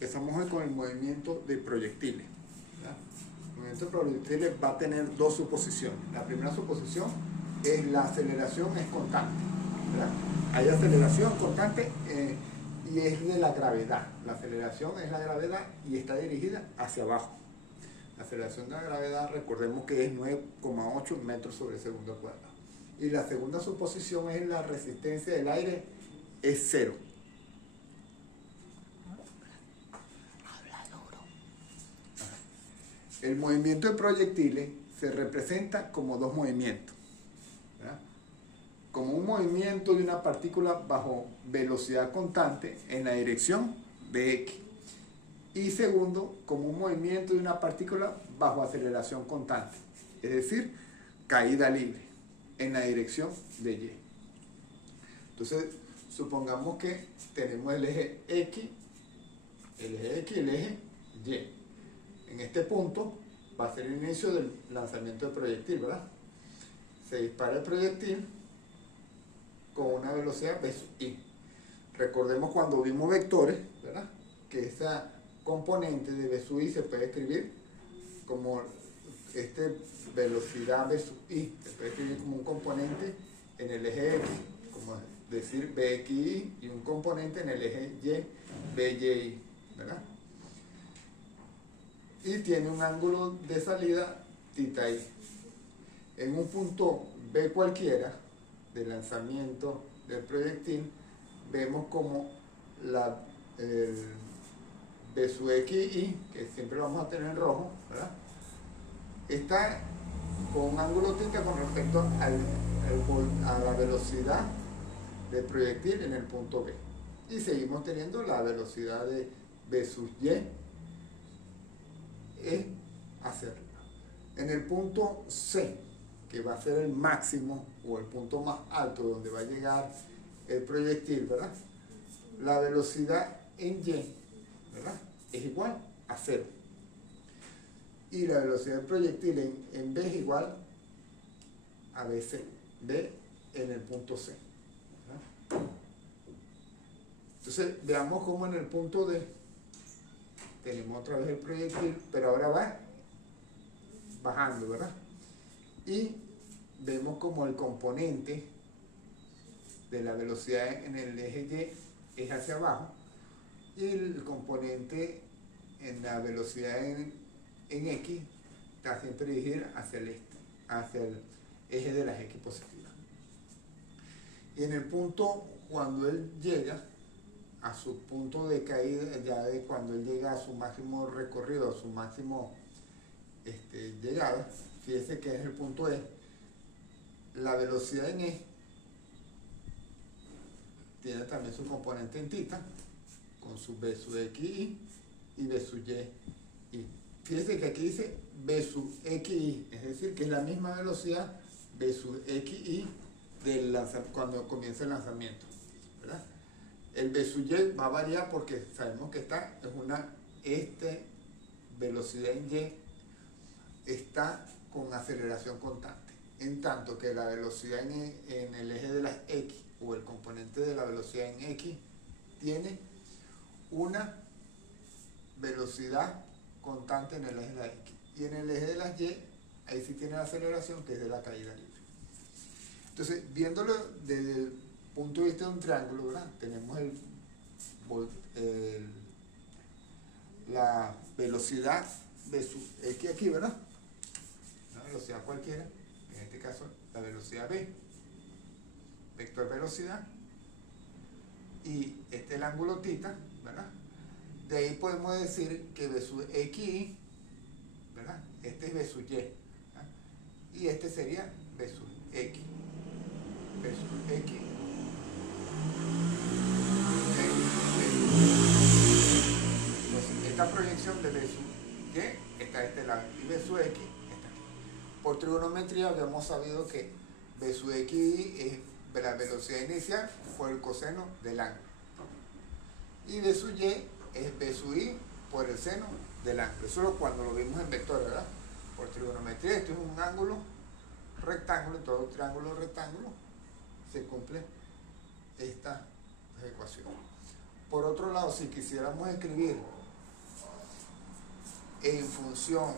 Empezamos hoy con el movimiento de proyectiles. ¿Verdad? El movimiento de proyectiles va a tener dos suposiciones. La primera suposición es la aceleración es constante. ¿Verdad? Hay aceleración constante y es de la gravedad. La aceleración es la gravedad y está dirigida hacia abajo. La aceleración de la gravedad, recordemos que es 9,8 metros sobre segundo al cuadrado. Y la segunda suposición es la resistencia del aire es cero. El movimiento de proyectiles se representa como dos movimientos. ¿Verdad? Como un movimiento de una partícula bajo velocidad constante en la dirección de x. Y segundo, como un movimiento de una partícula bajo aceleración constante. Es decir, caída libre en la dirección de y. Entonces, supongamos que tenemos el eje x y el eje y. En este punto va a ser el inicio del lanzamiento del proyectil, ¿verdad? Se dispara el proyectil con una velocidad v sub i. Recordemos cuando vimos vectores, ¿verdad? Que esa componente de v sub i se puede escribir como velocidad v sub i. Se puede escribir como un componente en el eje x, como decir vxi, y un componente en el eje y, vyi, ¿verdad? Y tiene un ángulo de salida θ i. En un punto B cualquiera del lanzamiento del proyectil, vemos como V sub xi, que siempre vamos a tener en rojo, ¿verdad? Está con un ángulo θ con respecto a la velocidad del proyectil en el punto B. Y seguimos teniendo la velocidad de V sub y es hacia arriba. En el punto C, que va a ser el máximo o el punto más alto donde va a llegar el proyectil, ¿verdad? La velocidad en y, ¿verdad? Es igual a 0. Y la velocidad del proyectil en B es igual a BC, B en el punto C, ¿verdad? Entonces, veamos cómo en el punto D tenemos otra vez el proyectil, pero ahora va bajando, ¿verdad? Y vemos como el componente de la velocidad en el eje y es hacia abajo y el componente en la velocidad en x está siempre dirigida hacia el este, hacia el eje de las x positivas. Y en el punto, cuando él llega a su punto de caída, ya de cuando él llega a su máximo recorrido, a su máximo llegada, fíjese que es el punto E, la velocidad en E tiene también su componente en θ, con su v sub xi y v sub y. Fíjese que aquí dice v sub xi, es decir, que es la misma velocidad v sub xi cuando comienza el lanzamiento, ¿verdad? El v sub y va a variar porque sabemos que velocidad en y está con aceleración constante, en tanto que la velocidad en el eje de las x o el componente de la velocidad en x tiene una velocidad constante en el eje de las x, y en el eje de las y ahí sí tiene la aceleración, que es de la caída libre. Entonces, viéndolo desde el punto de vista de un triángulo, ¿verdad? Tenemos la velocidad v sub x aquí, ¿verdad? Una velocidad cualquiera, en este caso la velocidad v, vector velocidad, y este es el ángulo θ, ¿verdad? De ahí podemos decir que v sub xi, ¿verdad? Este es v sub y, ¿verdad? Y este sería v sub x, v sub x. Entonces, esta proyección de v sub y está a este lado y v sub x está aquí. Por trigonometría habíamos sabido que v sub xi es la velocidad inicial por el coseno del ángulo y v sub y es v sub i por el seno del ángulo. Eso es cuando lo vimos en vector, ¿verdad? Por trigonometría, esto es un ángulo rectángulo, en todo triángulo rectángulo se cumple esta ecuación. Por otro lado, si quisiéramos escribir en función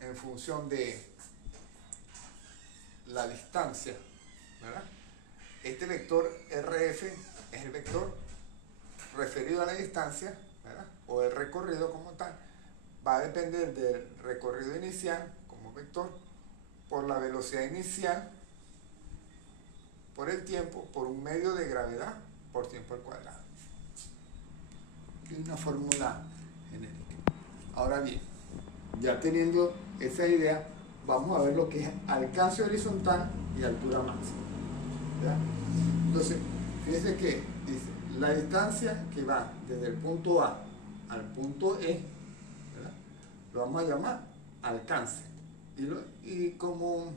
en función de la distancia, ¿verdad? Este vector RF es el vector referido a la distancia, ¿verdad? O el recorrido como tal, va a depender del recorrido inicial como vector por la velocidad inicial, por el tiempo, por un medio de gravedad por tiempo al cuadrado. Es una fórmula genérica. Ahora bien, ya teniendo esa idea, vamos a ver lo que es alcance horizontal y altura máxima, ¿verdad? Entonces, fíjense que dice la distancia que va desde el punto A al punto E, ¿verdad? Lo vamos a llamar alcance. Y como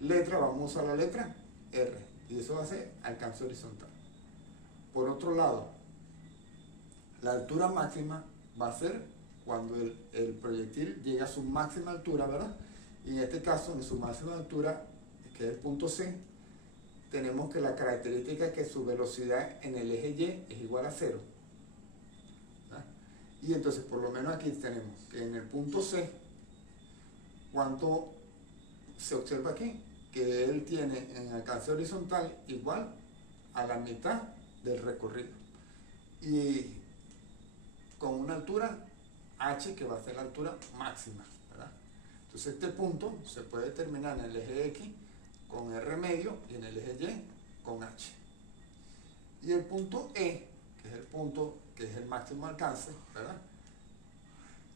letra vamos a usar la letra R, y eso va a ser alcance horizontal. Por otro lado, la altura máxima va a ser cuando el proyectil llega a su máxima altura, ¿verdad? Y en este caso, en su máxima altura, que es el punto C, tenemos que la característica es que su velocidad en el eje Y es igual a 0. ¿Verdad? Y entonces, por lo menos aquí tenemos que en el punto C, ¿cuánto se observa aquí? Que él tiene en alcance horizontal igual a la mitad del recorrido. Y con una altura H que va a ser la altura máxima, ¿verdad? Entonces este punto se puede determinar en el eje X con R medio y en el eje Y con H. Y el punto E, que es el punto que es el máximo alcance, ¿verdad?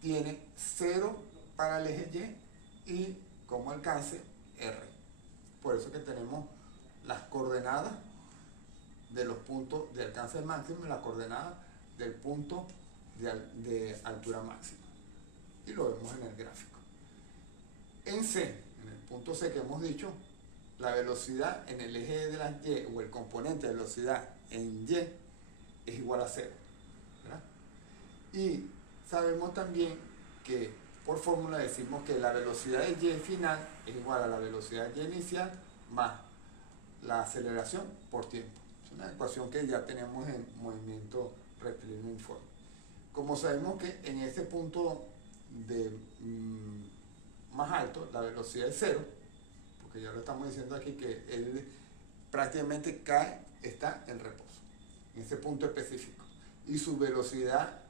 Tiene 0 para el eje Y y como alcance R. Por eso que tenemos las coordenadas de los puntos de alcance máximo y las coordenadas del punto de altura máxima. Y lo vemos en el gráfico. En C, en el punto C que hemos dicho, la velocidad en el eje de las Y o el componente de velocidad en Y es igual a 0, ¿verdad? Y sabemos también que por fórmula decimos que la velocidad de Y final es igual a la velocidad de Y inicial más la aceleración por tiempo. Es una ecuación que ya tenemos en movimiento rectilíneo uniforme. Como sabemos que en ese punto de más alto la velocidad es 0, porque ya lo estamos diciendo aquí que él prácticamente está en reposo, en ese punto específico. Y su velocidad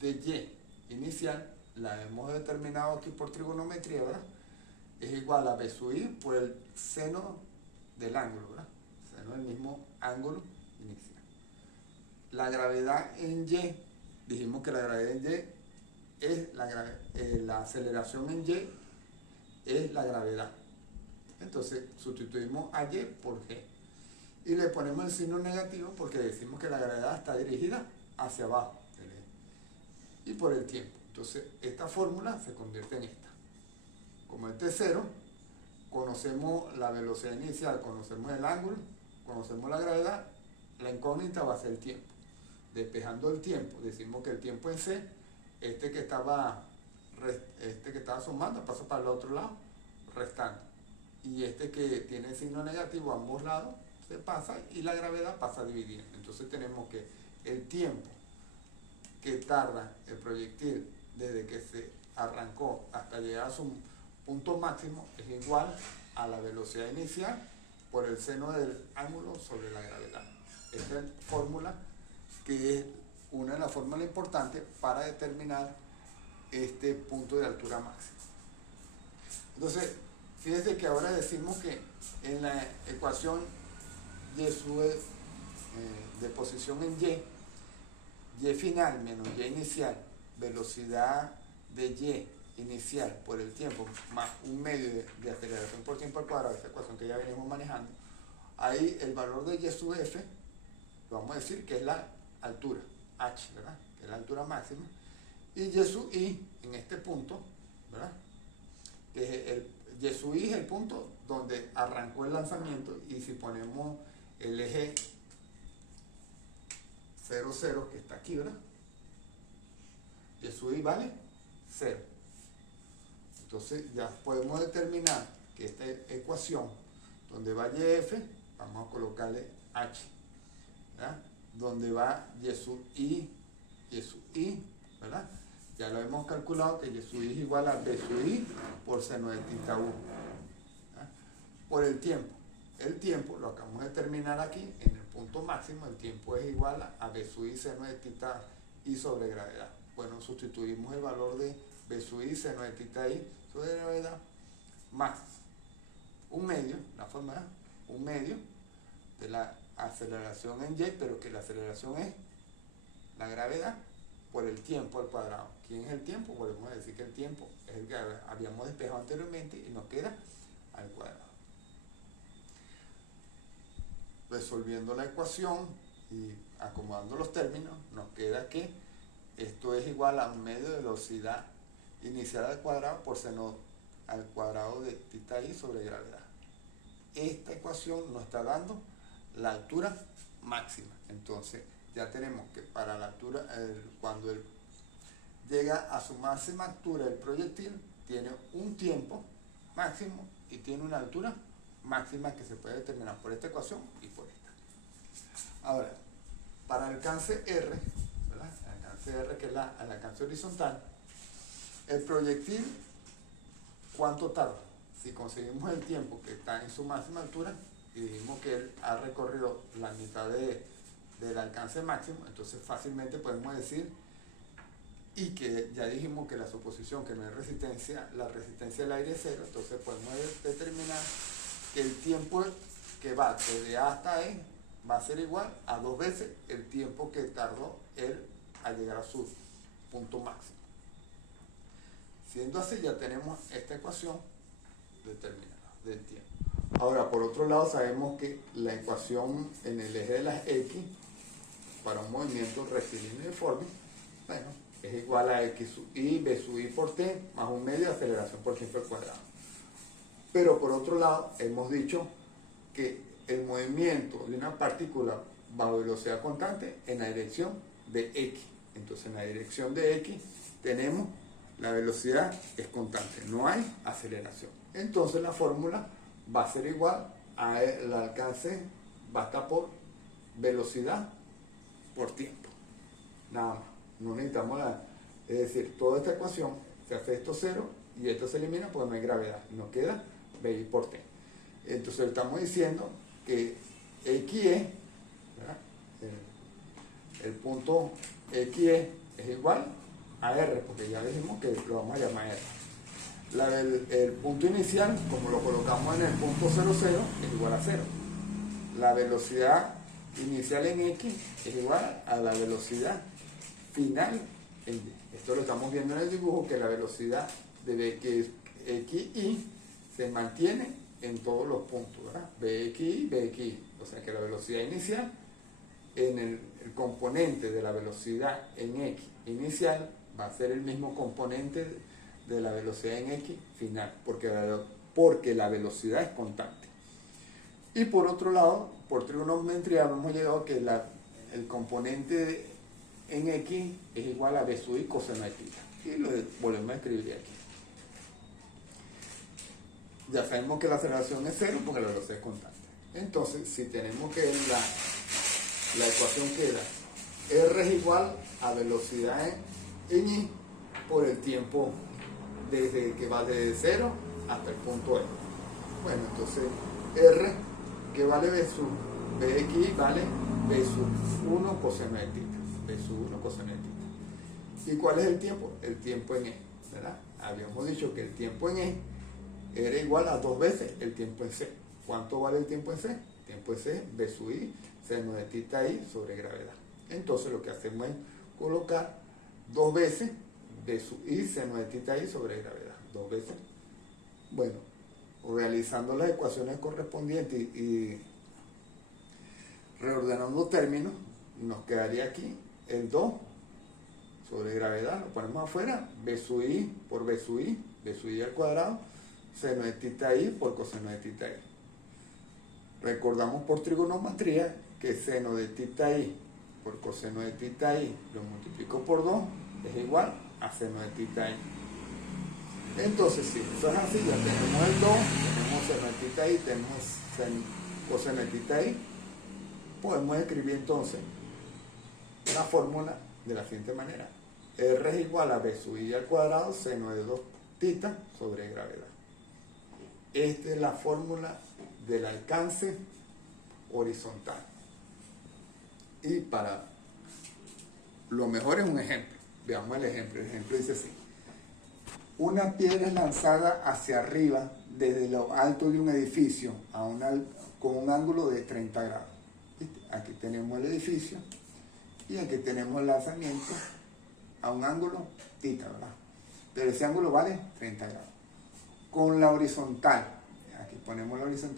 de Y inicial, la hemos determinado aquí por trigonometría, ¿verdad? Es igual a B sub I por el seno del ángulo, ¿verdad? Seno del mismo ángulo inicial. La gravedad en Y, dijimos que la gravedad en Y es la aceleración en Y es la gravedad. Entonces sustituimos a Y por G y le ponemos el signo negativo porque decimos que la gravedad está dirigida hacia abajo y por el tiempo. Entonces esta fórmula se convierte en esta. Como este es 0, conocemos la velocidad inicial, conocemos el ángulo, conocemos la gravedad, la incógnita va a ser el tiempo. Despejando el tiempo, decimos que el tiempo en C, este que estaba sumando pasa para el otro lado, restando. Y este que tiene el signo negativo a ambos lados se pasa y la gravedad pasa dividiendo. Entonces tenemos que el tiempo que tarda el proyectil desde que se arrancó hasta llegar a su punto máximo es igual a la velocidad inicial por el seno del ángulo sobre la gravedad. Esta es la fórmula que es una de las fórmulas importantes para determinar este punto de altura máxima. Entonces, fíjense que ahora decimos que en la ecuación Y sub de posición en Y final menos Y inicial, velocidad de Y inicial por el tiempo más un medio de aceleración por tiempo al cuadrado, esta ecuación que ya venimos manejando, ahí el valor de Y sub F, lo vamos a decir que es la altura, H, ¿verdad? Que es la altura máxima, y Y sub I en este punto, ¿verdad? Que Y sub I es el punto donde arrancó el lanzamiento, y si ponemos el eje 0, 0 que está aquí, ¿verdad? Y sub I vale 0. Entonces ya podemos determinar que esta ecuación, donde va YF, vamos a colocarle H, ¿verdad? Donde va Y sub I, ¿verdad? Ya lo hemos calculado que Y sub I es igual a B sub I por seno de tita 1. ¿Verdad? Por el tiempo lo acabamos de determinar aquí, en el punto máximo, el tiempo es igual a B sub I seno de tita I sobre gravedad. Bueno, sustituimos el valor de B sub I seno de tita I sobre gravedad más un medio, la forma es un medio de la aceleración en Y, pero que la aceleración es la gravedad por el tiempo al cuadrado. ¿Quién es el tiempo? Volvemos a decir que el tiempo es el que habíamos despejado anteriormente y nos queda al cuadrado. Resolviendo la ecuación y acomodando los términos, nos queda que esto es igual a un medio de velocidad inicial al cuadrado por seno al cuadrado de tita I sobre gravedad. Esta ecuación nos está dando la altura máxima. Entonces ya tenemos que para la altura, cuando llega a su máxima altura el proyectil, tiene un tiempo máximo y tiene una altura máxima que se puede determinar por esta ecuación y por esta. Ahora, para el alcance R, ¿verdad? El alcance R, que es el alcance horizontal, el proyectil, ¿cuánto tarda? Si conseguimos el tiempo que está en su máxima altura y dijimos que él ha recorrido la mitad del alcance máximo, entonces fácilmente podemos decir, y que ya dijimos que la suposición que no hay resistencia, la resistencia del aire es cero, entonces podemos determinar que el tiempo que va desde A hasta E va a ser igual a 2 veces el tiempo que tardó él al llegar a su punto máximo. Siendo así, ya tenemos esta ecuación determinada del tiempo. Ahora, por otro lado, sabemos que la ecuación en el eje de las X para un movimiento rectilíneo uniforme, bueno, es igual a X sub I, B sub I por T, más un medio de aceleración por tiempo al cuadrado. Pero por otro lado, hemos dicho que el movimiento de una partícula bajo velocidad constante en la dirección de X. Entonces, en la dirección de X tenemos la velocidad es constante, no hay aceleración. Entonces, la fórmula va a ser igual a el alcance, va a estar por velocidad por tiempo. Nada más. No necesitamos nada. Es decir, toda esta ecuación se hace esto cero y esto se elimina porque no hay gravedad. Nos queda BI por T. Entonces estamos diciendo que XE, el punto XE es igual a R, porque ya dijimos que lo vamos a llamar R. El punto inicial, como lo colocamos en el punto 00, es igual a 0. La velocidad inicial en X es igual a la velocidad final en Y. Esto lo estamos viendo en el dibujo, que la velocidad de BXI se mantiene en todos los puntos, ¿verdad? BXI. O sea que la velocidad inicial en el componente de la velocidad en X inicial va a ser el mismo componente de la velocidad en X final, porque la velocidad es constante. Y por otro lado, por trigonometría hemos llegado a que el componente en X es igual a B sub I coseno de tita. Y lo volvemos a escribir aquí. Ya sabemos que la aceleración es cero porque la velocidad es constante. Entonces, si tenemos que la ecuación queda R es igual a velocidad en Y por el tiempo desde que va desde 0 hasta el punto E. Bueno, entonces R, que vale B sub BX, vale B sub 1 coseno de tita. B sub 1 coseno de tita. ¿Y cuál es el tiempo? El tiempo en E, ¿verdad? Habíamos dicho que el tiempo en E era igual a 2 veces el tiempo en C. ¿Cuánto vale el tiempo en C? El tiempo en C, B sub I, seno de tita I sobre gravedad. Entonces lo que hacemos es colocar 2 veces B sub I, seno de tita I sobre gravedad. 2 veces. Bueno, realizando las ecuaciones correspondientes y reordenando términos, nos quedaría aquí el 2 sobre gravedad, lo ponemos afuera, B sub I por B sub I al cuadrado, seno de tita I por coseno de tita I. Recordamos por trigonometría que seno de tita I por coseno de tita I lo multiplico por 2 es igual a seno de tita I. Entonces, si eso es así, ya tenemos el 2, tenemos semetita ahí, tenemos cosemetita ahí, podemos escribir entonces la fórmula de la siguiente manera. R es igual a B sub I al cuadrado seno de 2 tita sobre gravedad. Esta es la fórmula del alcance horizontal. Y para lo mejor es un ejemplo. Veamos el ejemplo. El ejemplo dice así. Una piedra es lanzada hacia arriba desde lo alto de un edificio con un ángulo de 30 grados. ¿Viste? Aquí tenemos el edificio y aquí tenemos el lanzamiento a un ángulo tita, ¿verdad? Pero ese ángulo vale 30 grados. Con la horizontal, aquí ponemos la horizontal.